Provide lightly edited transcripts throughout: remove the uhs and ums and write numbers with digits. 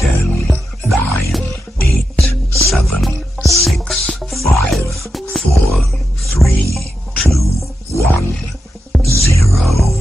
10, 9, 8, 7, 6, 5, 4, 3, 2, 1, 0.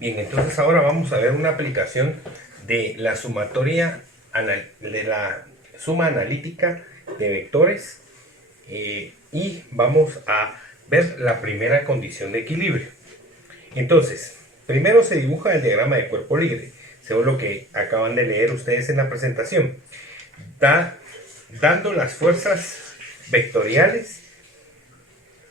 Bien, entonces ahora vamos a ver una aplicación de la sumatoria, de la suma analítica de vectores, y vamos a ver la primera condición de equilibrio. Entonces, primero se dibuja el diagrama de cuerpo libre, según lo que acaban de leer ustedes en la presentación. Dando las fuerzas vectoriales,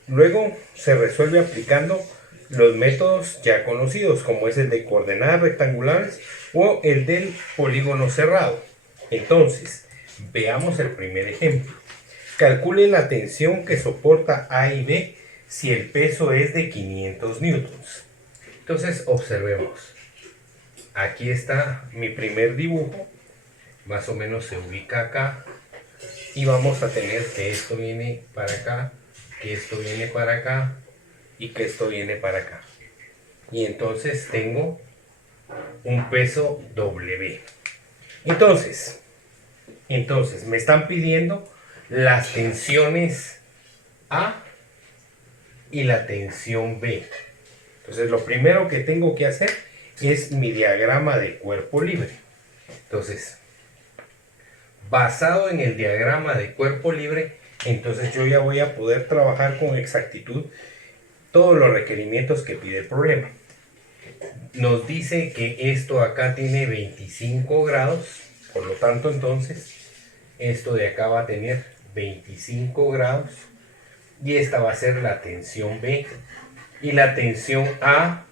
luego se resuelve aplicando los métodos ya conocidos, como es el de coordenadas rectangulares o el del polígono cerrado. Entonces, veamos el primer ejemplo. Calcule la tensión que soporta A y B si el peso es de 500 newtons. Entonces, observemos. Aquí está mi primer dibujo. Más o menos se ubica acá. Y vamos a tener que esto viene para acá, que esto viene para acá y que esto viene para acá. Y entonces tengo un peso W. Entonces me están pidiendo las tensiones A y la tensión B. Entonces lo primero que tengo que hacer es mi diagrama de cuerpo libre. Entonces, basado en el diagrama de cuerpo libre, entonces yo ya voy a poder trabajar con exactitud todos los requerimientos que pide el problema. Nos dice que esto acá tiene 25 grados, por lo tanto entonces esto de acá va a tener 25 grados y esta va a ser la tensión B. Y la tensión A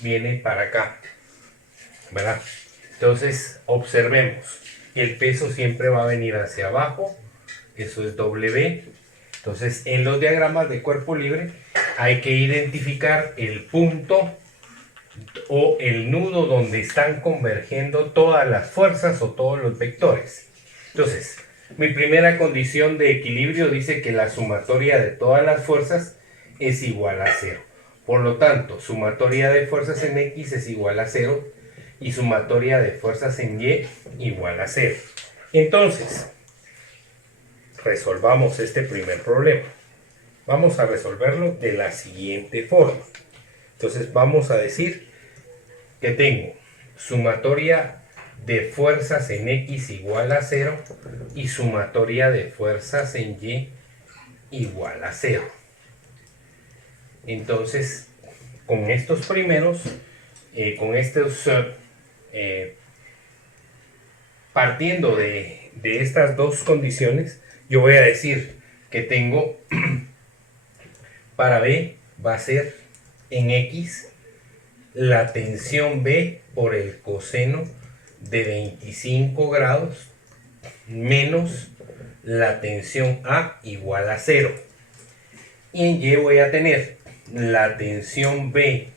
viene para acá, ¿verdad? Entonces observemos, el peso siempre va a venir hacia abajo, eso es W. Entonces en los diagramas de cuerpo libre hay que identificar el punto o el nudo donde están convergiendo todas las fuerzas o todos los vectores. Entonces, mi primera condición de equilibrio dice que la sumatoria de todas las fuerzas es igual a 0. Por lo tanto, sumatoria de fuerzas en X es igual a 0 y sumatoria de fuerzas en Y igual a 0. Entonces, resolvamos este primer problema. Vamos a resolverlo de la siguiente forma. Entonces vamos a decir que tengo sumatoria de fuerzas en X igual a 0 y sumatoria de fuerzas en Y igual a 0. Entonces, con estos primeros, partiendo de estas dos condiciones, yo voy a decir que tengo para B va a ser en X la tensión B por el coseno de 25 grados menos la tensión A igual a 0. Y en Y voy a tener la tensión B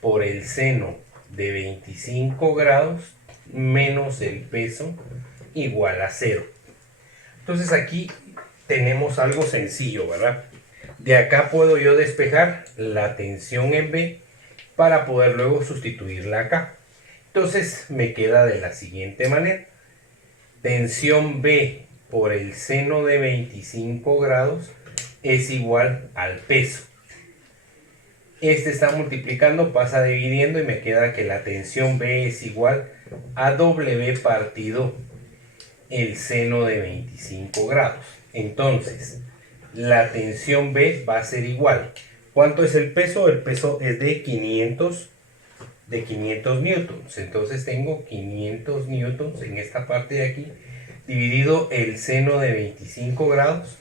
por el seno de 25 grados menos el peso igual a 0. Entonces aquí tenemos algo sencillo, ¿verdad? De acá puedo yo despejar la tensión en B para poder luego sustituirla acá. Entonces me queda de la siguiente manera. Tensión B por el seno de 25 grados es igual al peso. Este está multiplicando, pasa dividiendo y me queda que la tensión B es igual a W partido el seno de 25 grados. Entonces, la tensión B va a ser igual. ¿Cuánto es el peso? El peso es de 500 newtons. Entonces tengo 500 newtons en esta parte de aquí, dividido el seno de 25 grados.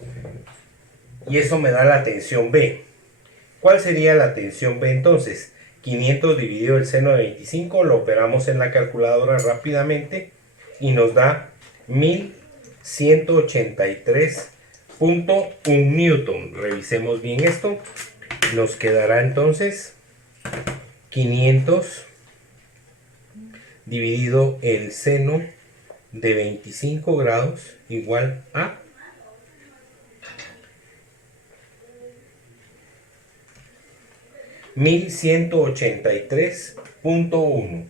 Y eso me da la tensión B. ¿Cuál sería la tensión B entonces? 500 dividido el seno de 25, lo operamos en la calculadora rápidamente y nos da 1183.1 newton. Revisemos bien esto. Nos quedará entonces 500 dividido el seno de 25 grados igual a 1183.1.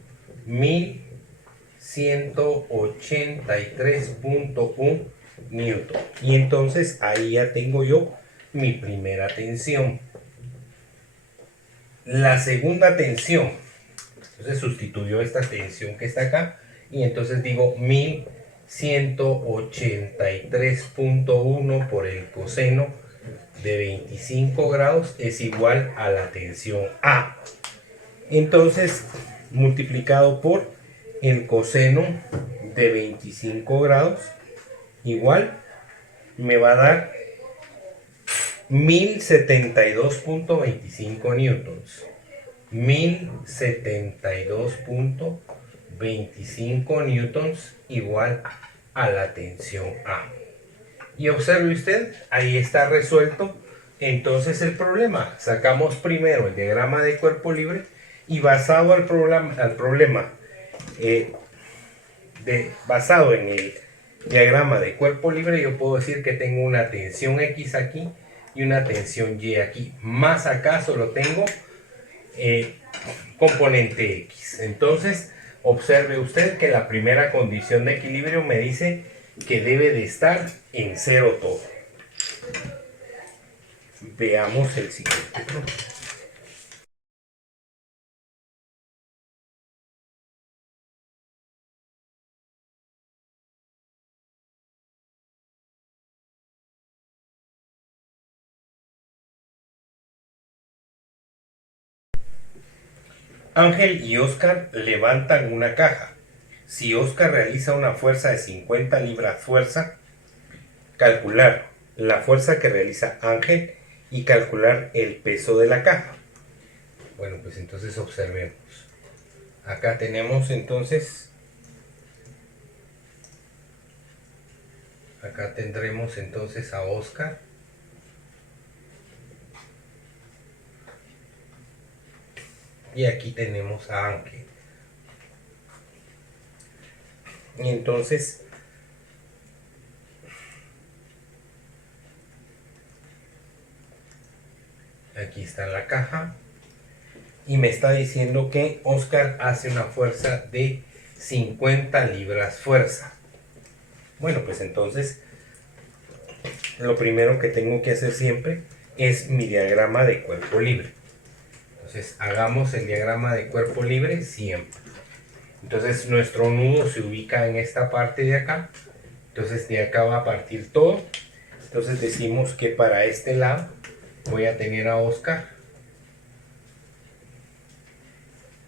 1183.1 newton. Y entonces ahí ya tengo yo mi primera tensión. La segunda tensión, entonces sustituyo esta tensión que está acá y entonces digo 1183.1 por el coseno de 25 grados es igual a la tensión A. Entonces, multiplicado por el coseno de 25 grados, igual me va a dar 1072.25 newtons. 1072.25 newtons igual a la tensión A. Y observe usted, ahí está resuelto entonces el problema. Sacamos primero el diagrama de cuerpo libre y basado al problema basado en el diagrama de cuerpo libre, yo puedo decir que tengo una tensión X aquí y una tensión Y aquí. Más acá solo tengo componente X. Entonces, observe usted que la primera condición de equilibrio me dice que debe de estar en cero todo. Veamos el siguiente problema. Ángel y Oscar levantan una caja. Si Oscar realiza una fuerza de 50 libras fuerza, calcular la fuerza que realiza Ángel y calcular el peso de la caja. Bueno, pues entonces observemos. Acá tenemos entonces, acá tendremos entonces a Oscar. Y aquí tenemos a Ángel. Y entonces aquí está la caja y me está diciendo que Oscar hace una fuerza de 50 libras fuerza. Bueno, pues entonces lo primero que tengo que hacer siempre es mi diagrama de cuerpo libre. Entonces hagamos el diagrama de cuerpo libre siempre. Entonces nuestro nudo se ubica en esta parte de acá. Entonces de acá va a partir todo. Entonces decimos que para este lado voy a tener a Oscar.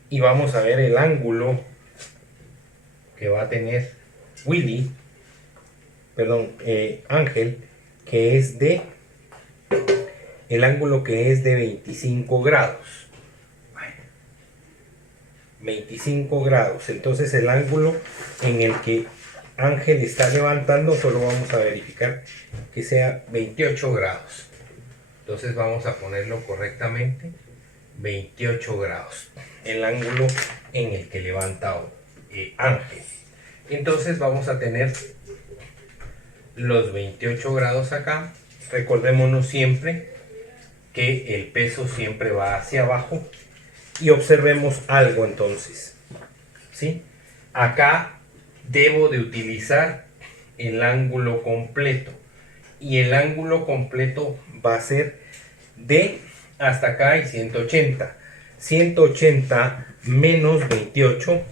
Y vamos a ver el ángulo que va a tener Ángel, que es de el ángulo que es de 25 grados. 25 grados. Entonces el ángulo en el que Ángel está levantando, solo vamos a verificar que sea 28 grados. Entonces vamos a ponerlo correctamente, 28 grados. El ángulo en el que levanta Ángel. Entonces vamos a tener los 28 grados acá. Recordémonos siempre que el peso siempre va hacia abajo. Y observemos algo entonces, ¿sí? Acá debo de utilizar el ángulo completo. Y el ángulo completo va a ser de hasta acá hay 180. 180 menos 28.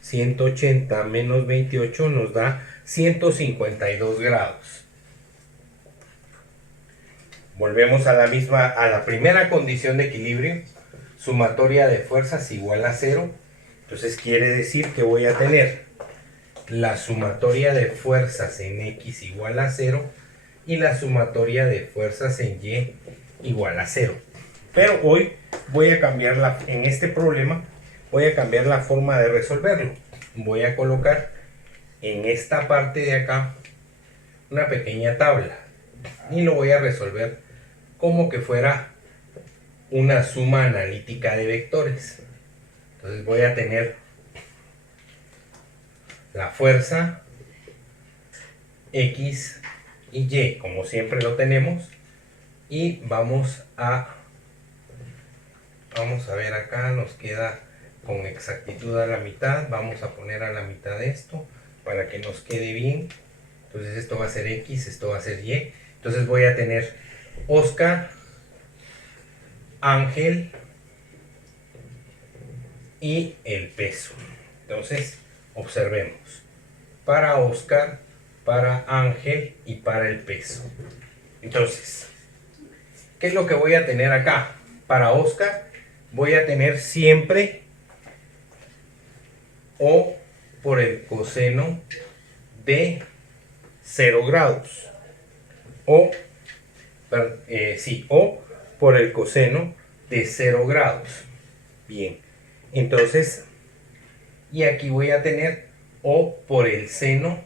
180 menos 28 nos da 152 grados. Volvemos a la primera condición de equilibrio. Sumatoria de fuerzas igual a 0. Entonces quiere decir que voy a tener la sumatoria de fuerzas en X igual a 0 y la sumatoria de fuerzas en Y igual a 0. Pero hoy voy a cambiar en este problema voy a cambiar la forma de resolverlo. Voy a colocar en esta parte de acá una pequeña tabla y lo voy a resolver como que fuera una suma analítica de vectores. Entonces voy a tener la fuerza X y Y, como siempre lo tenemos, y vamos a ver acá, nos queda con exactitud a la mitad. Vamos a poner a la mitad esto para que nos quede bien. Entonces esto va a ser X, esto va a ser Y. Entonces voy a tener Oscar, Ángel y el peso. Entonces observemos para Oscar, para Ángel y para el peso. Entonces ¿Qué es lo que voy a tener acá? Para Oscar voy a tener siempre O por el coseno de 0 grados. O por el coseno de 0 grados. Bien, entonces, y aquí voy a tener O por el seno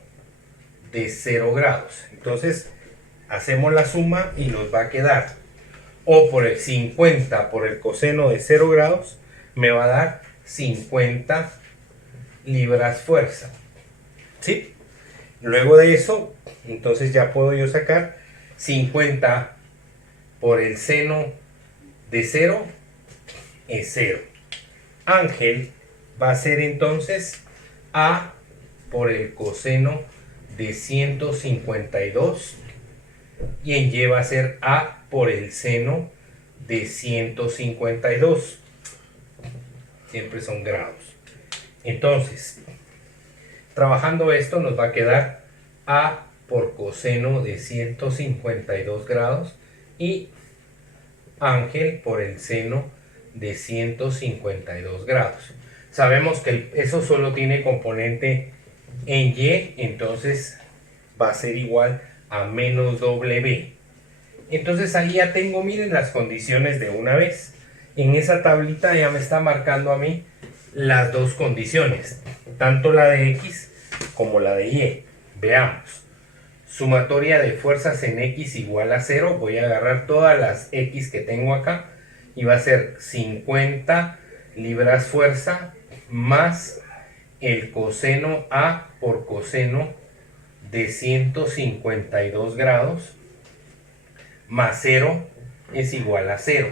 de 0 grados. Entonces, hacemos la suma y nos va a quedar O por el 50 por el coseno de 0 grados, me va a dar 50 libras fuerza. ¿Sí? Luego de eso, entonces ya puedo yo sacar 50 por el seno de 0 es 0. Ángel va a ser entonces A por el coseno de 152 y en Y va a ser A por el seno de 152. Siempre son grados. Entonces, trabajando esto nos va a quedar A por coseno de 152 grados y Ángel por el seno de 152 grados. Sabemos que eso solo tiene componente en Y, entonces va a ser igual a menos W. Entonces ahí ya tengo, miren, las condiciones de una vez. En esa tablita ya me está marcando a mí las dos condiciones, tanto la de X como la de Y. Veamos. Sumatoria de fuerzas en X igual a 0. Voy a agarrar todas las X que tengo acá y va a ser 50 libras fuerza más el coseno A por coseno de 152 grados más 0 es igual a 0.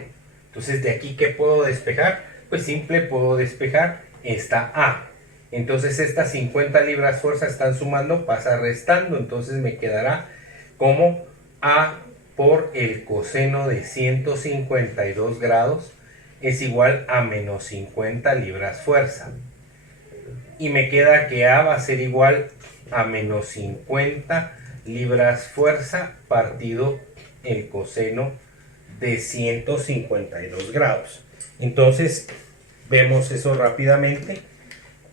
Entonces, de aquí, ¿qué puedo despejar? Pues simple, puedo despejar esta A. Entonces, estas 50 libras fuerza están sumando, pasa restando. Entonces, me quedará como A por el coseno de 152 grados es igual a menos 50 libras fuerza. Y me queda que A va a ser igual a menos 50 libras fuerza partido el coseno de 152 grados. Entonces, vemos eso rápidamente.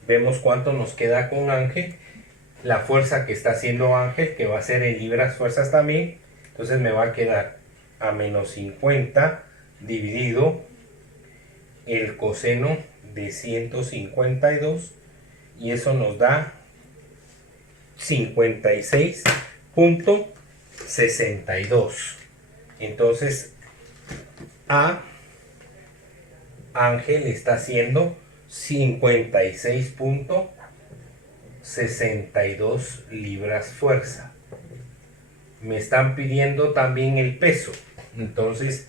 Vemos cuánto nos queda con Ángel. La fuerza que está haciendo Ángel, que va a ser en libras fuerzas también. Entonces me va a quedar a menos 50 dividido el coseno de 152. Y eso nos da 56.62. Entonces, Ángel está haciendo 56.62 libras fuerza. Me están pidiendo también el peso. Entonces,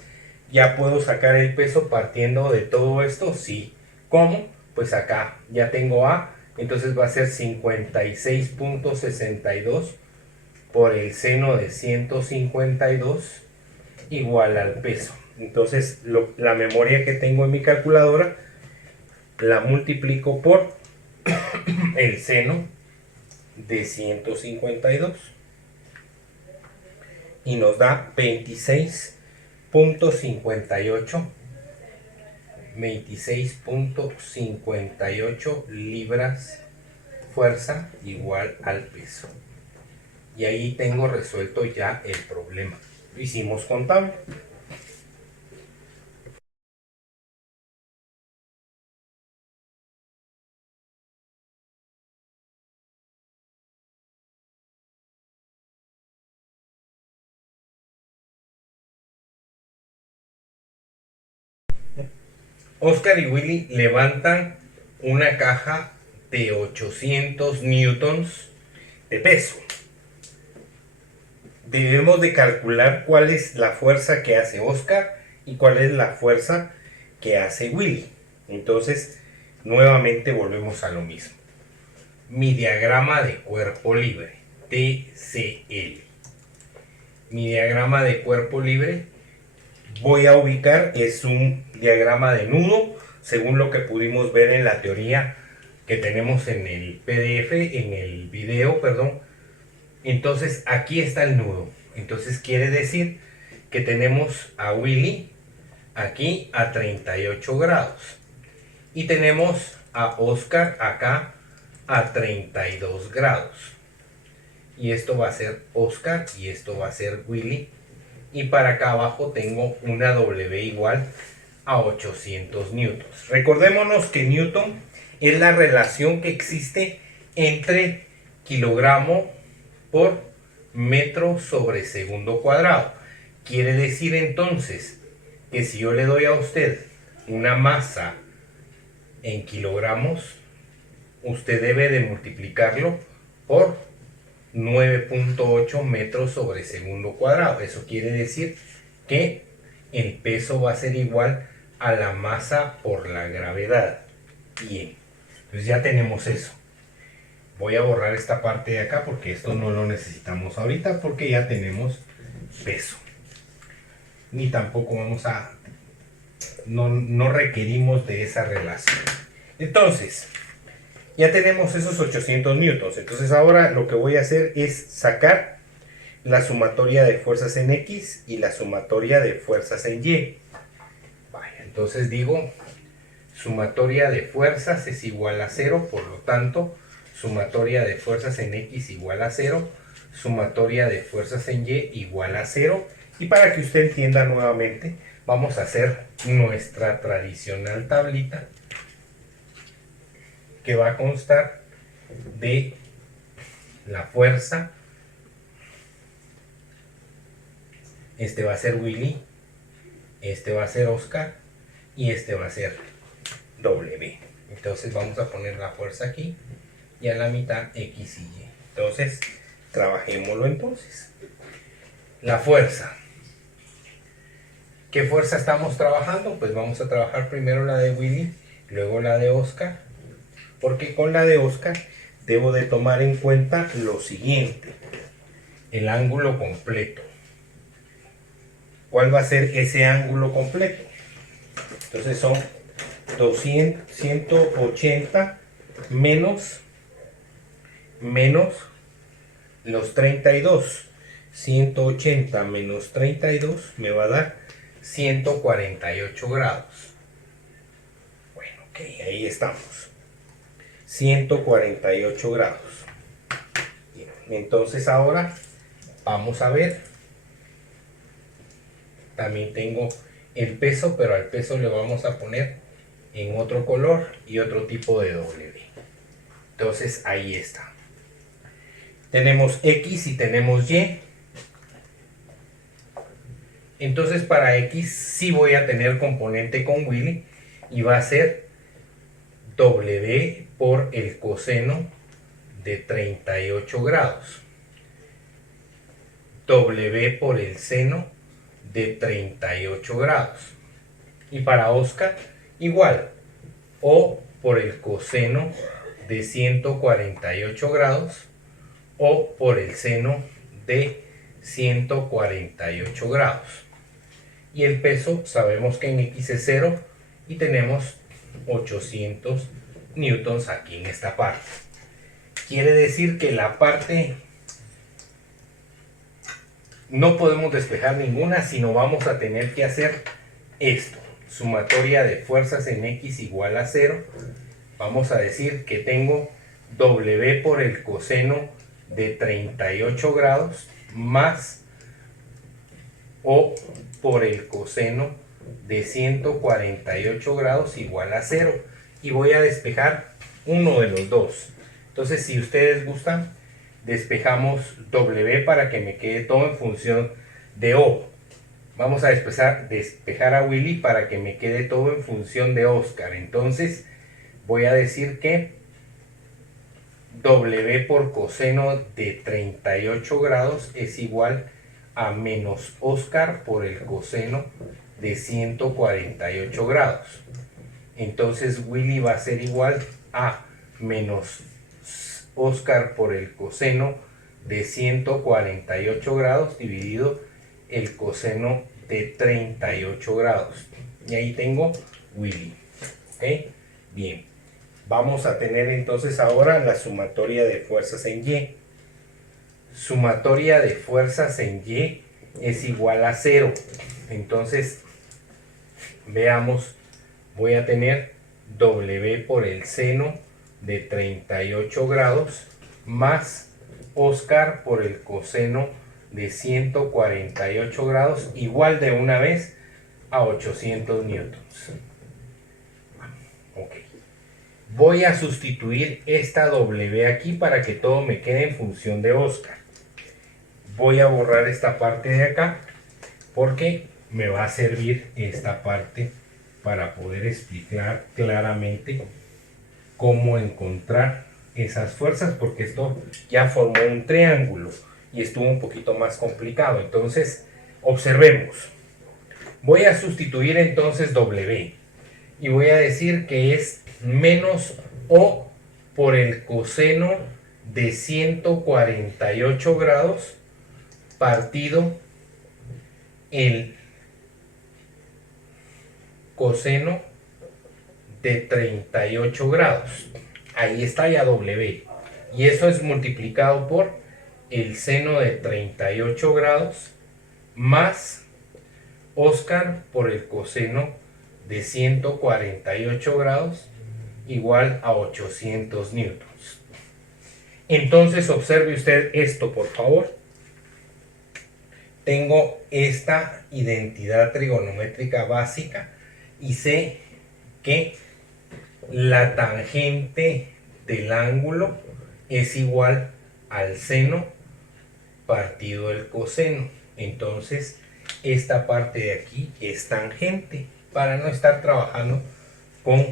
¿ya puedo sacar el peso partiendo de todo esto? Sí. ¿Cómo? Pues acá ya tengo A. Entonces va a ser 56.62 por el seno de 152 igual al peso. Entonces la memoria que tengo en mi calculadora la multiplico por el seno de 152 y nos da 26.58 libras fuerza igual al peso. Y ahí tengo resuelto ya el problema. Lo hicimos contable. Oscar y Willy levantan una caja de 800 newtons de peso. Debemos de calcular cuál es la fuerza que hace Oscar y cuál es la fuerza que hace Willy. Entonces, nuevamente volvemos a lo mismo. Mi diagrama de cuerpo libre, TCL. Mi diagrama de cuerpo libre voy a ubicar, es un diagrama de nudo, según lo que pudimos ver en la teoría que tenemos en el PDF, en el video, perdón. Entonces aquí está el nudo. Entonces quiere decir que tenemos a Willy aquí a 38 grados. Y tenemos a Oscar acá a 32 grados. Y esto va a ser Oscar y esto va a ser Willy. Y para acá abajo tengo una W igual a 800 newtons. Recordémonos que Newton es la relación que existe entre kilogramo por metro sobre segundo cuadrado. Quiere decir entonces que si yo le doy a usted una masa en kilogramos, usted debe de multiplicarlo por 9.8 metros sobre segundo cuadrado. Eso quiere decir que el peso va a ser igual a la masa por la gravedad. Bien, pues ya tenemos eso. Voy a borrar esta parte de acá porque esto no lo necesitamos ahorita porque ya tenemos peso. Ni tampoco vamos a... No requerimos de esa relación. Entonces, ya tenemos esos 800 newtons. Entonces ahora lo que voy a hacer es sacar la sumatoria de fuerzas en X y la sumatoria de fuerzas en Y. Vaya, entonces digo, sumatoria de fuerzas es igual a 0, por lo tanto, sumatoria de fuerzas en X igual a 0, sumatoria de fuerzas en Y igual a 0. Y para que usted entienda nuevamente, vamos a hacer nuestra tradicional tablita que va a constar de la fuerza. Este va a ser Willy, este va a ser Oscar y este va a ser W. Entonces vamos a poner la fuerza aquí y a la mitad X y Y. Entonces, trabajémoslo entonces. La fuerza. ¿Qué fuerza estamos trabajando? Pues vamos a trabajar primero la de Willy, luego la de Oscar, porque con la de Oscar debo de tomar en cuenta lo siguiente: el ángulo completo. ¿Cuál va a ser ese ángulo completo? Entonces son 180 menos los 32. 180 menos 32 me va a dar 148 grados. Bueno, ok, ahí estamos. 148 grados. Bien, entonces ahora vamos a ver. También tengo el peso, pero al peso le vamos a poner en otro color y otro tipo de W. Entonces ahí está. Tenemos X y tenemos Y. Entonces para X sí voy a tener componente con Willy y va a ser W por el coseno de 38 grados. W por el seno de 38 grados. Y para Oscar igual, O por el coseno de 148 grados o por el seno de 148 grados. Y el peso sabemos que en X es 0 y tenemos 800 newtons aquí en esta parte. Quiere decir que la parte no podemos despejar ninguna, sino vamos a tener que hacer esto: sumatoria de fuerzas en X igual a 0. Vamos a decir que tengo W por el coseno de 38 grados más O por el coseno de 148 grados igual a 0. Y voy a despejar uno de los dos. Entonces, si ustedes gustan, despejamos W para que me quede todo en función de O. Vamos a despejar a Willy para que me quede todo en función de Oscar. Entonces voy a decir que W por coseno de 38 grados es igual a menos Oscar por el coseno de 148 grados. Entonces Willy va a ser igual a menos Oscar por el coseno de 148 grados dividido el coseno de 38 grados. Y ahí tengo Willy. ¿Ok? Bien. Vamos a tener entonces ahora la sumatoria de fuerzas en Y. Sumatoria de fuerzas en Y es igual a 0. Entonces, veamos, voy a tener W por el seno de 38 grados más Oscar por el coseno de 148 grados, igual de una vez a 800 newtons. Ok. Voy a sustituir esta W aquí para que todo me quede en función de Oscar. Voy a borrar esta parte de acá porque me va a servir esta parte para poder explicar claramente cómo encontrar esas fuerzas, porque esto ya formó un triángulo y estuvo un poquito más complicado. Entonces, observemos. Voy a sustituir entonces W y voy a decir que es menos O por el coseno de 148 grados partido el coseno de 38 grados. Ahí está ya W. Y eso es multiplicado por el seno de 38 grados más Oscar por el coseno de 148 grados igual a 800 newtons. Entonces observe usted esto, por favor. Tengo esta identidad trigonométrica básica y sé que la tangente del ángulo es igual al seno partido el coseno. Entonces, esta parte de aquí es tangente para no estar trabajando con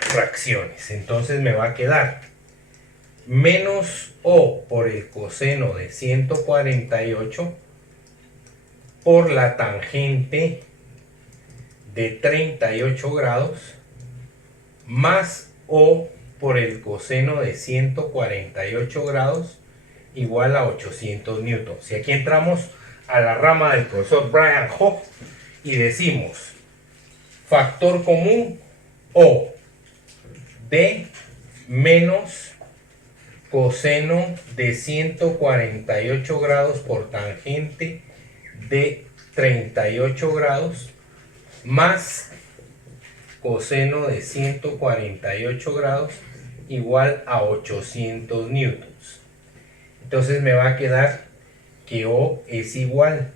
fracciones. Entonces me va a quedar menos O por el coseno de 148 por la tangente de 38 grados más O por el coseno de 148 grados igual a 800 newtons. Y aquí entramos a la rama del profesor Brian Hough y decimos factor común O de menos coseno de 148 grados por tangente de 38 grados más coseno de 148 grados igual a 800 newtons. Entonces me va a quedar que O es igual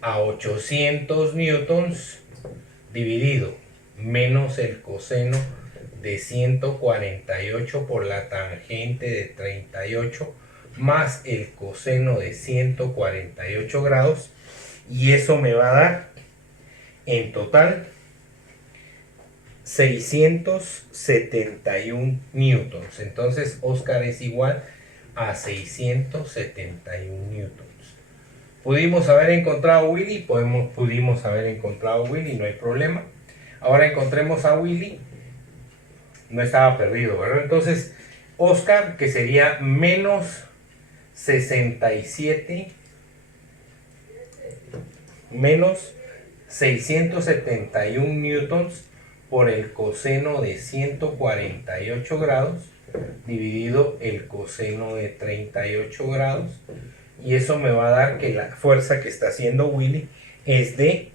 a 800 newtons dividido menos el coseno de 148 por la tangente de 38 más el coseno de 148 grados, y eso me va a dar en total 671 newtons. Entonces Oscar es igual a 671 newtons. Pudimos haber encontrado a Willy, pudimos haber encontrado a Willy, no hay problema. Ahora encontremos a Willy. No estaba perdido, ¿verdad? Entonces, Oscar, que sería menos 67, menos 671 newtons por el coseno de 148 grados dividido el coseno de 38 grados. Y eso me va a dar que la fuerza que está haciendo Willy es de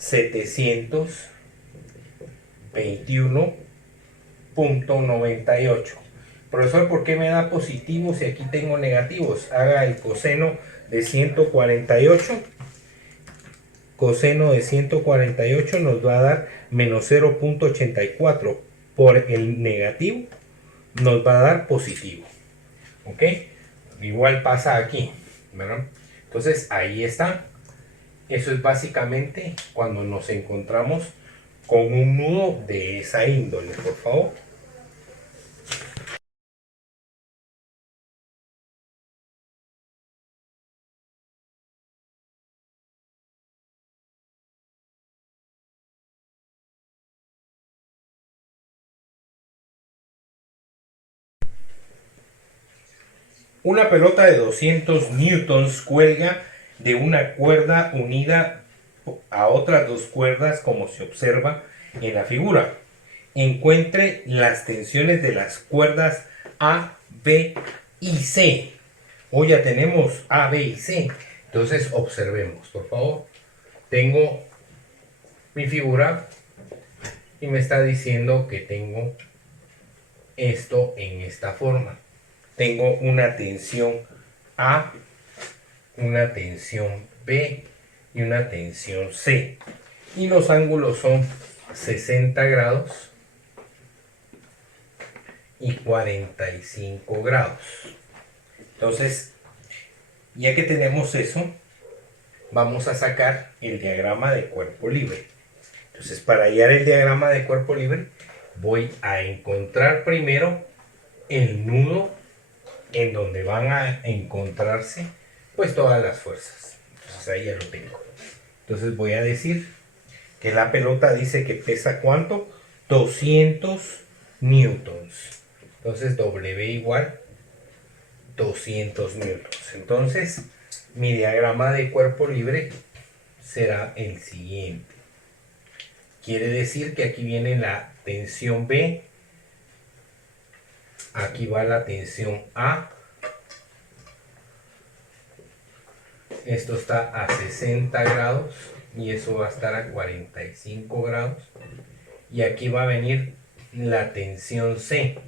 721.98. Profesor, ¿por qué me da positivos si aquí tengo negativos? Haga el coseno de 148. Coseno de 148 nos va a dar menos 0.84. Por el negativo nos va a dar positivo. ¿Ok? Igual pasa aquí, ¿verdad? Entonces ahí está. Eso es básicamente cuando nos encontramos con un nudo de esa índole, por favor. Una pelota de 200 newtons cuelga de una cuerda unida a otras dos cuerdas, como se observa en la figura. Encuentre las tensiones de las cuerdas A, B y C. Hoy ya tenemos A, B y C. Entonces observemos, por favor. Tengo mi figura y me está diciendo que tengo esto en esta forma. Tengo una tensión A, una tensión B y una tensión C. Y los ángulos son 60 grados y 45 grados. Entonces, ya que tenemos eso, vamos a sacar el diagrama de cuerpo libre. Entonces, para hallar el diagrama de cuerpo libre, voy a encontrar primero el nudo en donde van a encontrarse pues todas las fuerzas. Entonces ahí ya lo tengo. Entonces voy a decir que la pelota dice que pesa ¿cuánto? 200 newtons. Entonces W igual 200 newtons. Entonces mi diagrama de cuerpo libre será el siguiente. Quiere decir que aquí viene la tensión B, aquí va la tensión A, esto está a 60 grados y eso va a estar a 45 grados, y aquí va a venir la tensión C,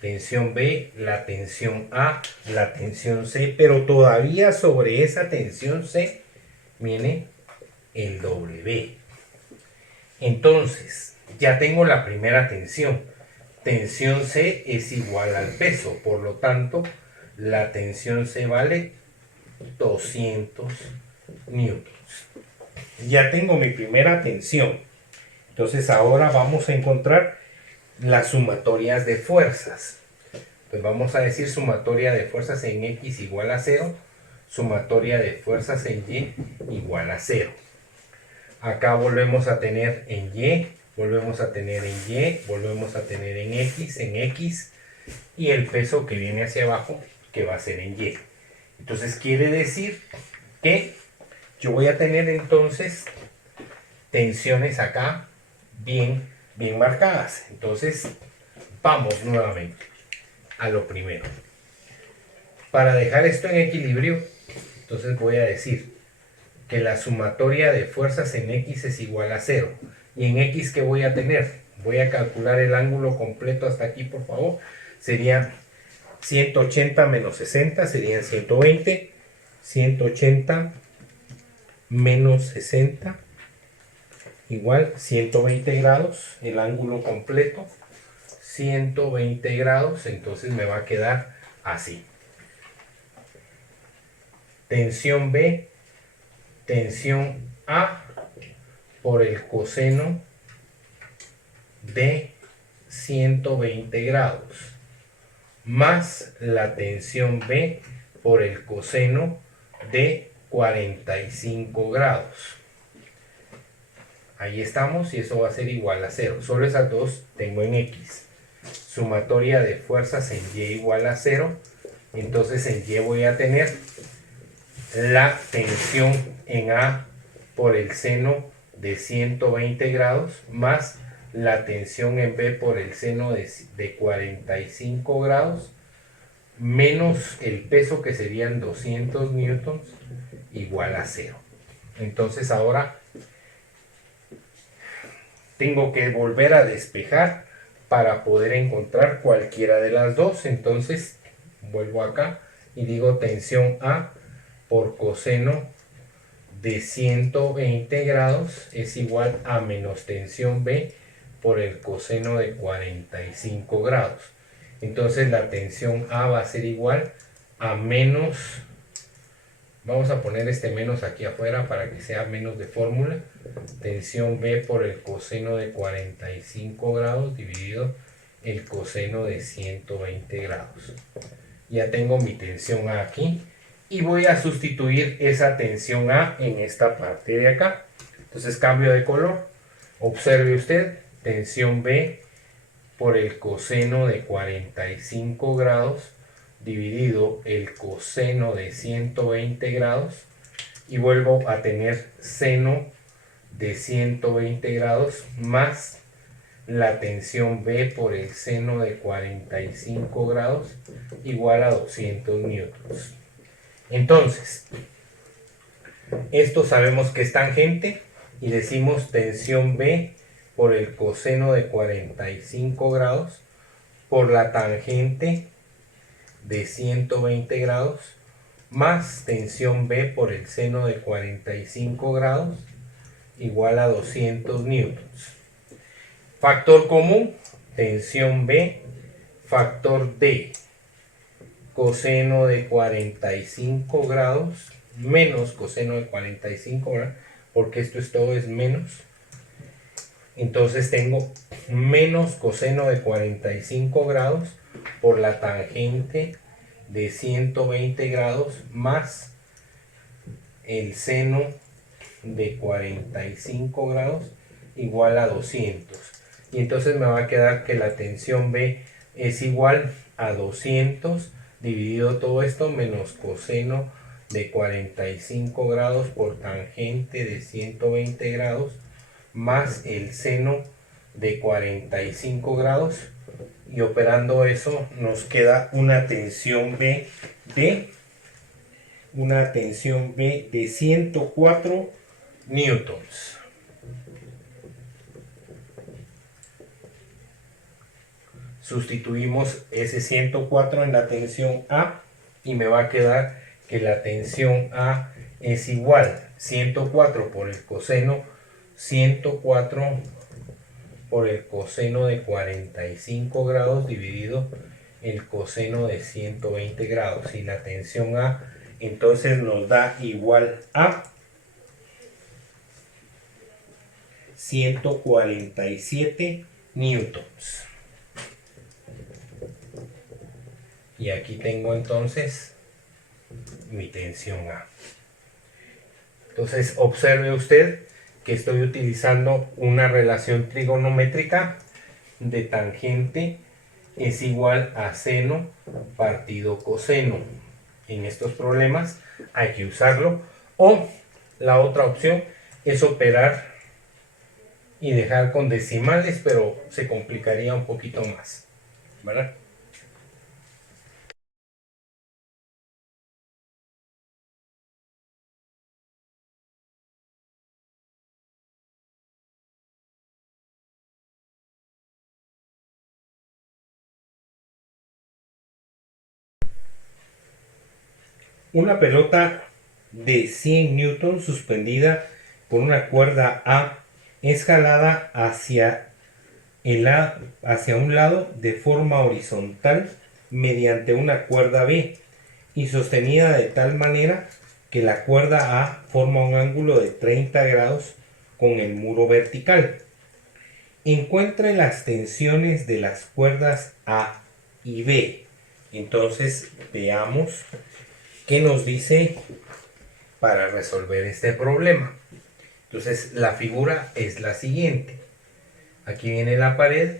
tensión B, la tensión A, la tensión C, pero todavía sobre esa tensión C viene el W. Entonces, ya tengo la primera tensión. Tensión C es igual al peso, por lo tanto, la tensión C vale 200 newtons. Ya tengo mi primera tensión. Entonces, ahora vamos a encontrar las sumatorias de fuerzas. Pues vamos a decir sumatoria de fuerzas en X igual a 0, sumatoria de fuerzas en Y igual a 0. Acá volvemos a tener en Y, volvemos a tener en Y, volvemos a tener en X, y el peso que viene hacia abajo, que va a ser en Y. Entonces quiere decir que yo voy a tener entonces tensiones acá bien marcadas. Entonces vamos nuevamente a lo primero. Para dejar esto en equilibrio, entonces voy a decir que la sumatoria de fuerzas en X es igual a 0. ¿Y en X qué voy a tener? Voy a calcular el ángulo completo hasta aquí, por favor. Sería 180 menos 60, serían 120. 180 menos 60, igual 120 grados, el ángulo completo. 120 grados, entonces me va a quedar así. Tensión B, tensión A por el coseno de 120 grados más la tensión B por el coseno de 45 grados. Ahí estamos, y eso va a ser igual a 0. Solo esas dos tengo en X. Sumatoria de fuerzas en Y igual a 0. Entonces en Y voy a tener la tensión en A por el seno de 120 grados más la tensión en B por el seno de 45 grados menos el peso, que serían 200 newtons, igual a 0. Entonces ahora tengo que volver a despejar para poder encontrar cualquiera de las dos. Entonces vuelvo acá y digo tensión A por coseno de 120 grados es igual a menos tensión B por el coseno de 45 grados. Entonces la tensión A va a ser igual a menos, vamos a poner este menos aquí afuera para que sea menos de fórmula, tensión B por el coseno de 45 grados dividido el coseno de 120 grados. Ya tengo mi tensión A aquí y voy a sustituir esa tensión A en esta parte de acá. Entonces cambio de color. Observe usted, tensión B por el coseno de 45 grados dividido el coseno de 120 grados, y vuelvo a tener seno de 120 grados más la tensión B por el seno de 45 grados igual a 200 newtons. Entonces, Esto sabemos que es tangente y decimos tensión B por el coseno de 45 grados por la tangente de 120 grados más tensión B por el seno de 45 grados igual a 200 newtons. Factor común, tensión B, factor D, coseno de 45 grados menos coseno de 45 grados, porque esto es todo es menos. Entonces tengo menos coseno de 45 grados por la tangente de 120 grados más el seno de 45 grados igual a 200. Y entonces me va a quedar que la tensión B es igual a 200 dividido todo esto menos coseno de 45 grados por tangente de 120 grados más el seno de 45 grados, y operando eso nos queda una tensión B de 104 newtons. Sustituimos ese 104 en la tensión A y me va a quedar que la tensión A es igual 104 por el coseno 104 por el coseno de 45 grados dividido el coseno de 120 grados, y la tensión A entonces nos da igual a 147 newtons. Y aquí tengo entonces mi tensión A. Entonces observe usted que estoy utilizando una relación trigonométrica de tangente es igual a seno partido coseno. En estos problemas hay que usarlo, o la otra opción es operar y dejar con decimales, pero se complicaría un poquito más, ¿verdad? Una pelota de 100 newtons suspendida por una cuerda A es jalada hacia un lado de forma horizontal mediante una cuerda B y sostenida de tal manera que la cuerda A forma un ángulo de 30 grados con el muro vertical. Encuentre las tensiones de las cuerdas A y B. Entonces veamos qué nos dice para resolver este problema. Entonces la figura es la siguiente. Aquí viene la pared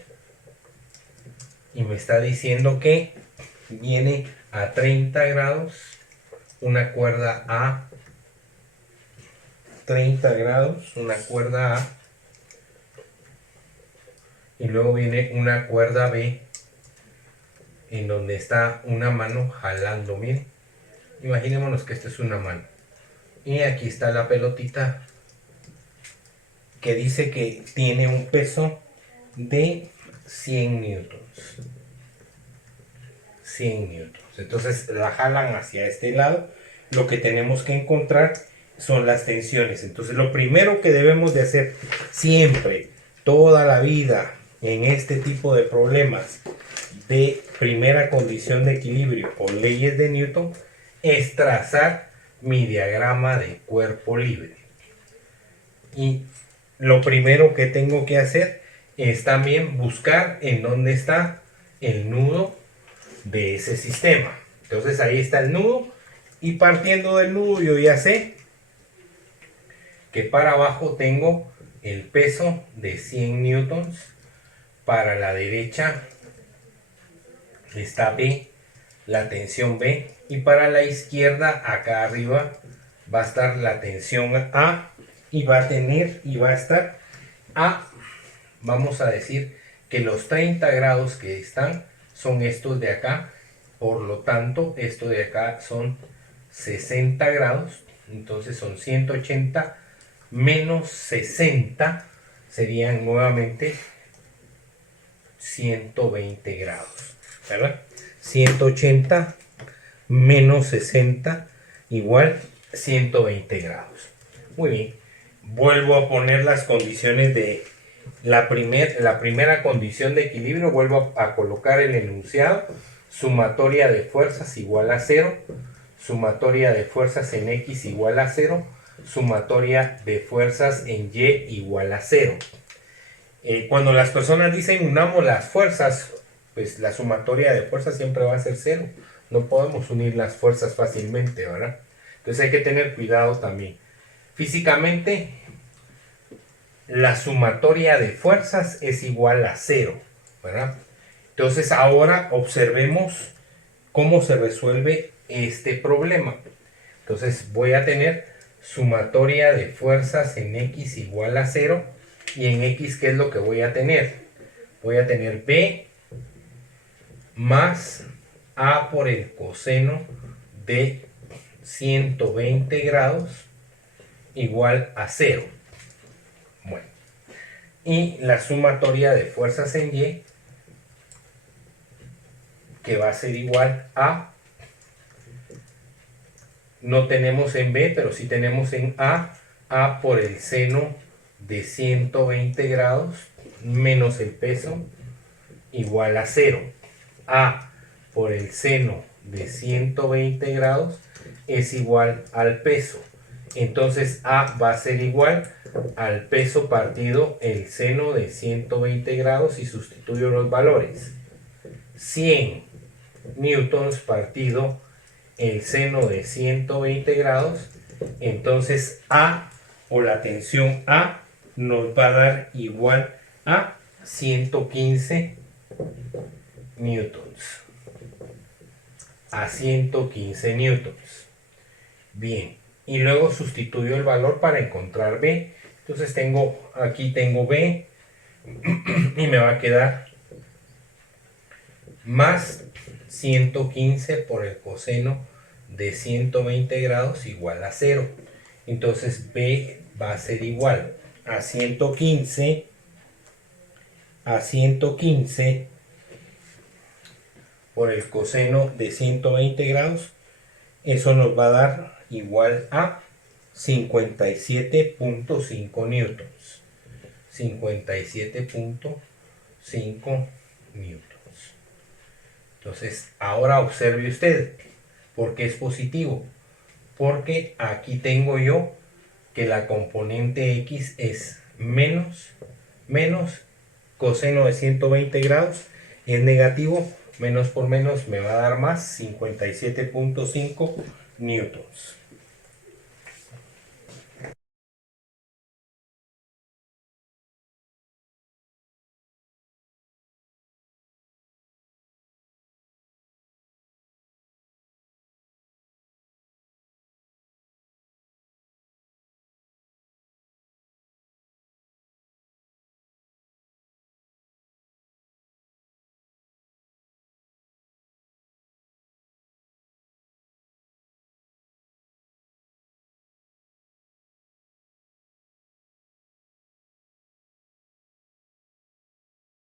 y me está diciendo que viene a 30 grados una cuerda A, 30 grados una cuerda A, y luego viene una cuerda B en donde está una mano jalando. Miren, imaginémonos que esta es una mano y aquí está la pelotita que dice que tiene un peso de 100 newtons. 100 newtons. Entonces la jalan hacia este lado. Lo que tenemos que encontrar son las tensiones. Entonces lo primero que debemos de hacer siempre, toda la vida, en este tipo de problemas de primera condición de equilibrio por leyes de Newton, es trazar mi diagrama de cuerpo libre. Y lo primero que tengo que hacer es también buscar en dónde está el nudo de ese sistema. Entonces ahí está el nudo, y partiendo del nudo yo ya sé que para abajo tengo el peso de 100 newtons, para la derecha está B, la tensión B, y para la izquierda acá arriba va a estar la tensión A, y va a estar a, vamos a decir que los 30 grados que están son estos de acá, por lo tanto esto de acá son 60 grados, Entonces son 180 menos 60 serían nuevamente 120 grados, ¿verdad? 180 menos 60 igual 120 grados. Muy bien. Vuelvo a poner las condiciones de la primera condición de equilibrio. Vuelvo a colocar el enunciado. Sumatoria de fuerzas igual a 0. Sumatoria de fuerzas en X igual a 0. Sumatoria de fuerzas en Y igual a 0. Cuando las personas dicen unamos las fuerzas, pues la sumatoria de fuerzas siempre va a ser 0. No podemos unir las fuerzas fácilmente, ¿verdad? Entonces hay que tener cuidado también. Físicamente, la sumatoria de fuerzas es igual a 0, ¿verdad? Entonces ahora observemos cómo se resuelve este problema. Entonces voy a tener sumatoria de fuerzas en X igual a 0. Y en X, ¿qué es lo que voy a tener? Voy a tener B más A por el coseno de 120 grados igual a 0. Bueno, y la sumatoria de fuerzas en Y, que va a ser igual a, no tenemos en B, pero sí tenemos en A por el seno de 120 grados menos el peso igual a 0. A por el seno de 120 grados es igual al peso. Entonces A va a ser igual al peso partido el seno de 120 grados y sustituyo los valores. 100 newtons partido el seno de 120 grados. Entonces A o la tensión A nos va a dar igual a 115 newtons. A 115 newtons. Bien. Y luego sustituyo el valor para encontrar B. Entonces aquí tengo B y me va a quedar más 115 por el coseno de 120 grados igual a 0. Entonces B va a ser igual a 115 por el coseno de 120 grados. Eso nos va a dar igual a 57.5 newtons. 57.5 newtons. Entonces, ahora observe usted por qué es positivo. Porque aquí tengo yo que la componente X es menos coseno de 120 grados es negativo, menos por menos me va a dar más 57.5 newtons.